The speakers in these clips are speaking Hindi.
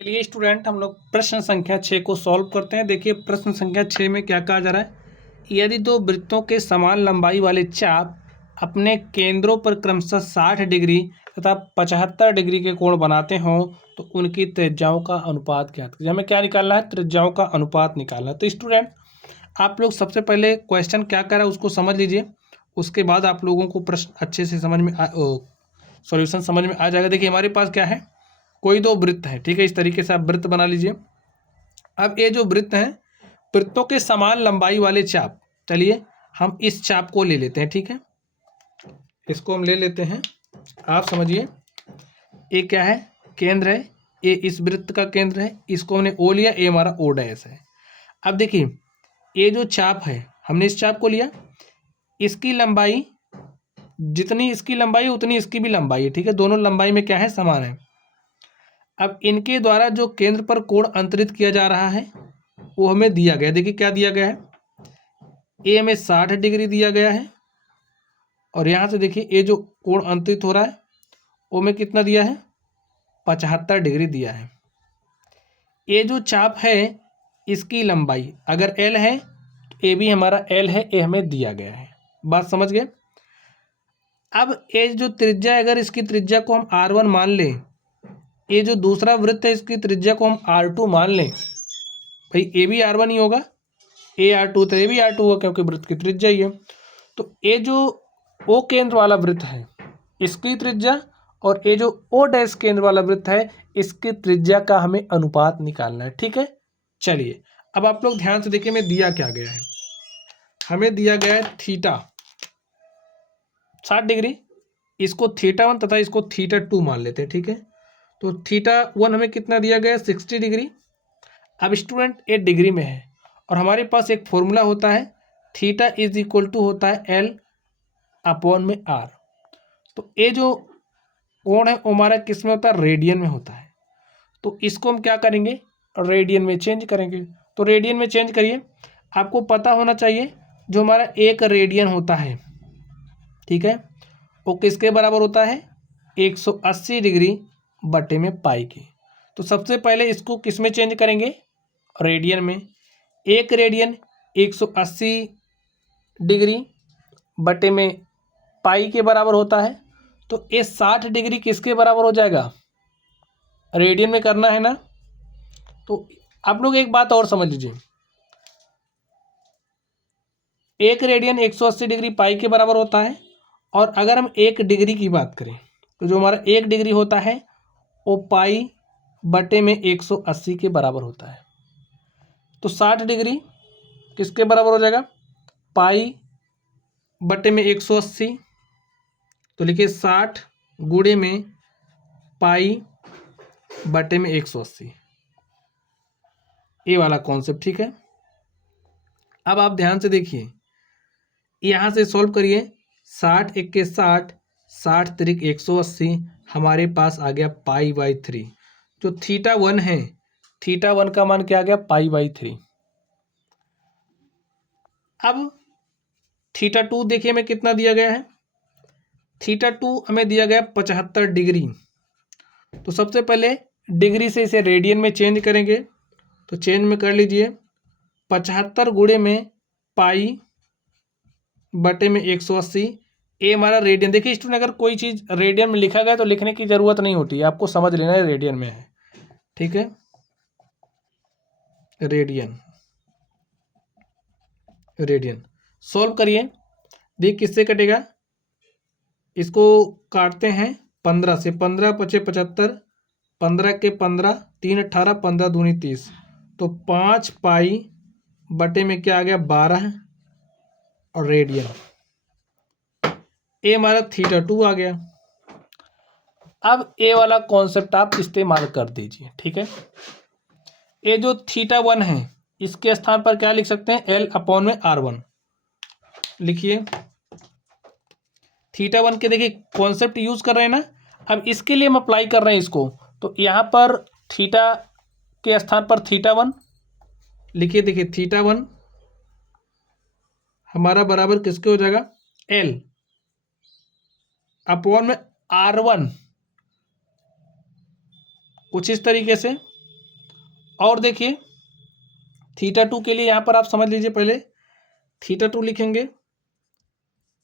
चलिए स्टूडेंट, हम लोग प्रश्न संख्या 6 को सॉल्व करते हैं। देखिए प्रश्न संख्या 6 में क्या कहा जा रहा है। यदि दो वृत्तों के समान लंबाई वाले चाप अपने केंद्रों पर क्रमशः 60 डिग्री तथा 75 डिग्री के कोण बनाते हों तो उनकी त्रिज्याओं का अनुपात ज्ञात कीजिए। हमें क्या निकालना है? त्रिज्याओं का अनुपात निकालना है। तो स्टूडेंट, आप लोग सबसे पहले क्वेश्चन क्या कर रहा है उसको समझ लीजिए, उसके बाद आप लोगों को प्रश्न अच्छे से समझ में सॉल्यूशन समझ में आ जाएगा। देखिए हमारे पास क्या है, कोई दो वृत्त है, ठीक है। इस तरीके से आप वृत्त बना लीजिए। अब ये जो वृत्त हैं, वृत्तों के समान लंबाई वाले चाप, चलिए हम इस चाप को ले लेते हैं, ठीक है। इसको हम ले लेते हैं। आप समझिए, ये क्या है? केंद्र है। ये इस वृत्त का केंद्र है, इसको हमने ओ लिया, ये हमारा ओ डैश है। अब देखिए ये जो चाप है, हमने इस चाप को लिया, इसकी लंबाई जितनी इसकी लंबाई उतनी इसकी भी लंबाई है, ठीक है। दोनों लंबाई में क्या है? समान है। अब इनके द्वारा जो केंद्र पर कोण अंतरित किया जा रहा है वो हमें दिया गया है। देखिए क्या दिया गया है, ए हमें 60 डिग्री दिया गया है, और यहाँ से देखिए ये जो कोण अंतरित हो रहा है वो में कितना दिया है? 75 डिग्री दिया है। ये जो चाप है इसकी लंबाई अगर एल है तो ए भी हमारा एल है, ये हमें दिया गया है। बात समझ गए? अब ये जो त्रिज्या, अगर इसकी त्रिज्या को हम R1 मान लें, ये जो दूसरा वृत्त है इसकी त्रिज्या को हम R2 मान लें, भाई ए भी R1 ही होगा, ए R2 तो ए भी R2 होगा क्योंकि वृत्त की त्रिज्या ही है। तो ये जो ओ केंद्र वाला वृत्त है इसकी त्रिज्या और ये जो ओ डैश केंद्र वाला वृत्त है इसकी त्रिज्या का हमें अनुपात निकालना है, ठीक है। चलिए अब आप लोग ध्यान से देखिए, हमें दिया क्या गया है। हमें दिया गया है थीटा 60 डिग्री, इसको थीटा 1 तथा इसको थीटा 2 मान लेते हैं, ठीक है। तो थीटा 1 हमें कितना दिया गया है? 60 डिग्री। अब स्टूडेंट ये डिग्री में है और हमारे पास एक फॉर्मूला होता है, थीटा इज इक्वल टू होता है एल अपॉन में आर। तो ये जो कोण है वो हमारा किस में होता है? रेडियन में होता है। तो इसको हम क्या करेंगे? रेडियन में चेंज करेंगे। तो रेडियन में चेंज करिए। आपको पता होना चाहिए जो हमारा एक रेडियन होता है, ठीक है, वो किसके बराबर होता है? 180 डिग्री बटे में पाई के। तो सबसे पहले इसको किस में चेंज करेंगे? रेडियन में। एक रेडियन 180 डिग्री बटे में पाई के बराबर होता है। तो ये 60 डिग्री किसके बराबर हो जाएगा? रेडियन में करना है ना। तो आप लोग एक बात और समझ लीजिए, एक रेडियन 180 डिग्री पाई के बराबर होता है, और अगर हम एक डिग्री की बात करें तो जो हमारा एक डिग्री होता है वो पाई बटे में 180 के बराबर होता है। तो 60 डिग्री किसके बराबर हो जाएगा? पाई बटे में 180। तो लिखिए 60 गुणे में पाई बटे में 180, ये वाला कॉन्सेप्ट, ठीक है। अब आप ध्यान से देखिए, यहाँ से सॉल्व करिए। 60 1 60, 60 त्रिक 180, हमारे पास आ गया पाई/3। जो थीटा 1 है, थीटा 1 का मान क्या आ गया? पाई/3। अब थीटा 2 देखिए हमें कितना दिया गया है। थीटा 2 हमें दिया गया 75 डिग्री। तो सबसे पहले डिग्री से इसे रेडियन में चेंज करेंगे, तो चेंज में कर लीजिए। 75 गुणे में पाई बटे में 180, ये हमारा रेडियन। देखिए स्टूडेंट, अगर कोई चीज़ रेडियन में लिखा गया तो लिखने की ज़रूरत नहीं होती, आपको समझ लेना है रेडियन में है, ठीक है। रेडियन, रेडियन सॉल्व करिए। देखिए किससे कटेगा? इसको काटते हैं 15 से। 15 पचे 75, 15 के 15, 3 18, 15 दूनी 30। तो 5 पाई बटे में क्या आ गया? 12 और रेडियन। ये हमारा थीटा 2 आ गया। अब ए वाला कॉन्सेप्ट आप इस्तेमाल कर दीजिए, ठीक है। ये जो थीटा 1 है इसके स्थान पर क्या लिख सकते हैं? एल अपॉन में R1 लिखिए। थीटा 1 के देखिए कॉन्सेप्ट यूज कर रहे हैं ना। अब इसके लिए हम अप्लाई कर रहे हैं इसको, तो यहाँ पर थीटा के स्थान पर थीटा 1 लिखिए। देखिए थीटा 1 हमारा बराबर किसके हो जाएगा? एल अपॉन में R1, कुछ इस तरीके से। और देखिए थीटा टू के लिए यहाँ पर आप समझ लीजिए, पहले थीटा टू लिखेंगे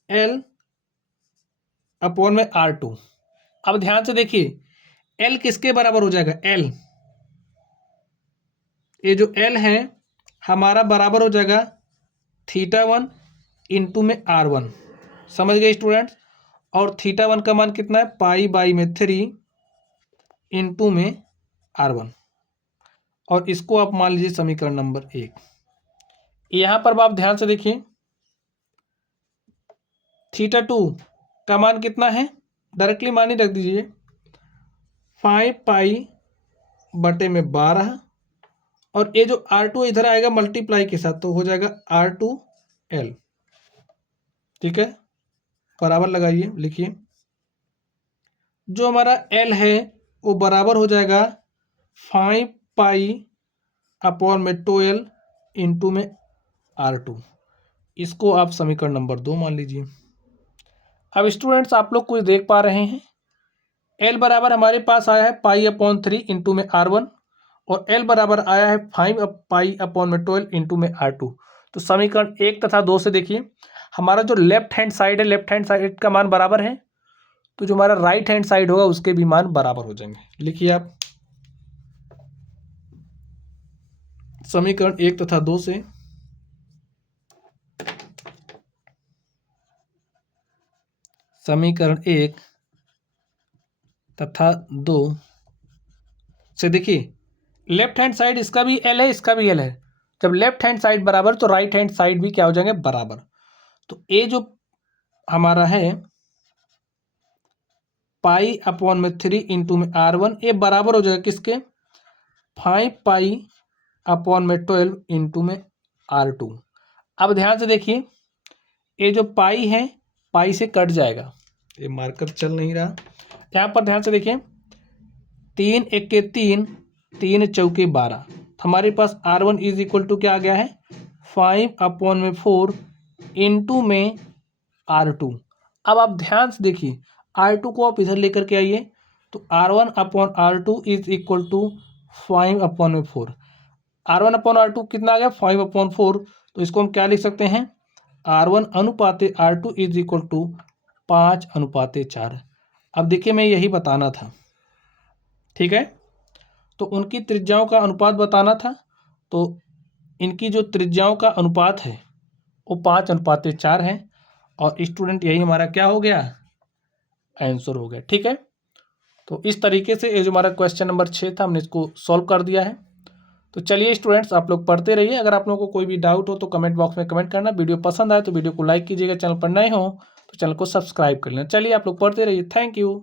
एल अपॉन में आर टू। अब ध्यान से देखिए एल किसके बराबर हो जाएगा, एल, ये जो एल है हमारा बराबर हो जाएगा थीटा वन इंटू में आर वन। समझ गए स्टूडेंट्स। और थीटा वन का मान कितना है, पाई बाई में 3 इंटू में आर वन। और इसको आप मान लीजिए समीकरण नंबर 1। यहां पर आप ध्यान से देखिए थीटा टू का मान कितना है, डायरेक्टली मान ही रख दीजिए 5 पाई बटे में 12। और ये जो R2 इधर आएगा मल्टीप्लाई के साथ, तो हो जाएगा R2L। ठीक है, बराबर लगाइए, लिखिए जो हमारा L है वो बराबर हो जाएगा 5 पाई अपॉन में 12 इंटू में R2। इसको आप समीकरण नंबर 2 मान लीजिए। अब स्टूडेंट्स आप लोग कुछ देख पा रहे हैं, L बराबर हमारे पास आया है पाई अपॉन 3 इंटू में R1 और L बराबर आया है 5 पाई अपॉन में 12 इंटू में R2। तो समीकरण 1 तथा 2 से देखिए हमारा जो लेफ्ट हैंड साइड है, लेफ्ट हैंड साइड का मान बराबर है, तो जो हमारा राइट हैंड साइड होगा उसके भी मान बराबर हो जाएंगे। लिखिए आप समीकरण 1 तथा 2 से समीकरण 1 तथा 2 से देखिए लेफ्ट हैंड साइड इसका भी L है, इसका भी L है। जब लेफ्ट हैंड साइड बराबर तो राइट हैंड साइड भी क्या हो जाएंगे, बराबर। तो ये जो हमारा है पाई अपॉन में 3 इंटू में R1, ये बराबर हो जाएगा किसके, 5 पाई अपॉन में 12 इंटू में R2। अब ध्यान से देखिए ये जो पाई है पाई से कट जाएगा, ये मार्कर चल नहीं रहा, यहाँ पर ध्यान से देखिए 3 एके 3, 3 चौके 12। हमारे पास R1 इज इक्वल टू क्या आ गया है, 5 अपॉन में 4 इंटू में R2। अब आप ध्यान से देखिए R2 को आप इधर लेकर के आइए, तो R1 upon R2 is equal to 5 upon में 4। R1 अपॉन R2 कितना आ गया, 5 अपॉन 4। तो इसको हम क्या लिख सकते हैं, R1 अनुपाते R2 इज इक्वल टू 5 अनुपाते 4। अब देखिए मैं यही बताना था, ठीक है, तो उनकी त्रिज्याओं का अनुपात बताना था, तो इनकी जो त्रिज्याओं का अनुपात है वो 5 अनुपाते 4 है। और स्टूडेंट यही हमारा क्या हो गया, आंसर हो गया। ठीक है, तो इस तरीके से ये जो हमारा क्वेश्चन नंबर 6 था हमने इसको सॉल्व कर दिया है। तो चलिए स्टूडेंट्स आप लोग पढ़ते रहिए, अगर आप लोगों को कोई भी डाउट हो तो कमेंट बॉक्स में कमेंट करना। वीडियो पसंद आए तो वीडियो को लाइक कीजिएगा, चैनल पर नए हो तो चैनल को सब्सक्राइब कर लेना। चलिए आप लोग पढ़ते रहिए, थैंक यू।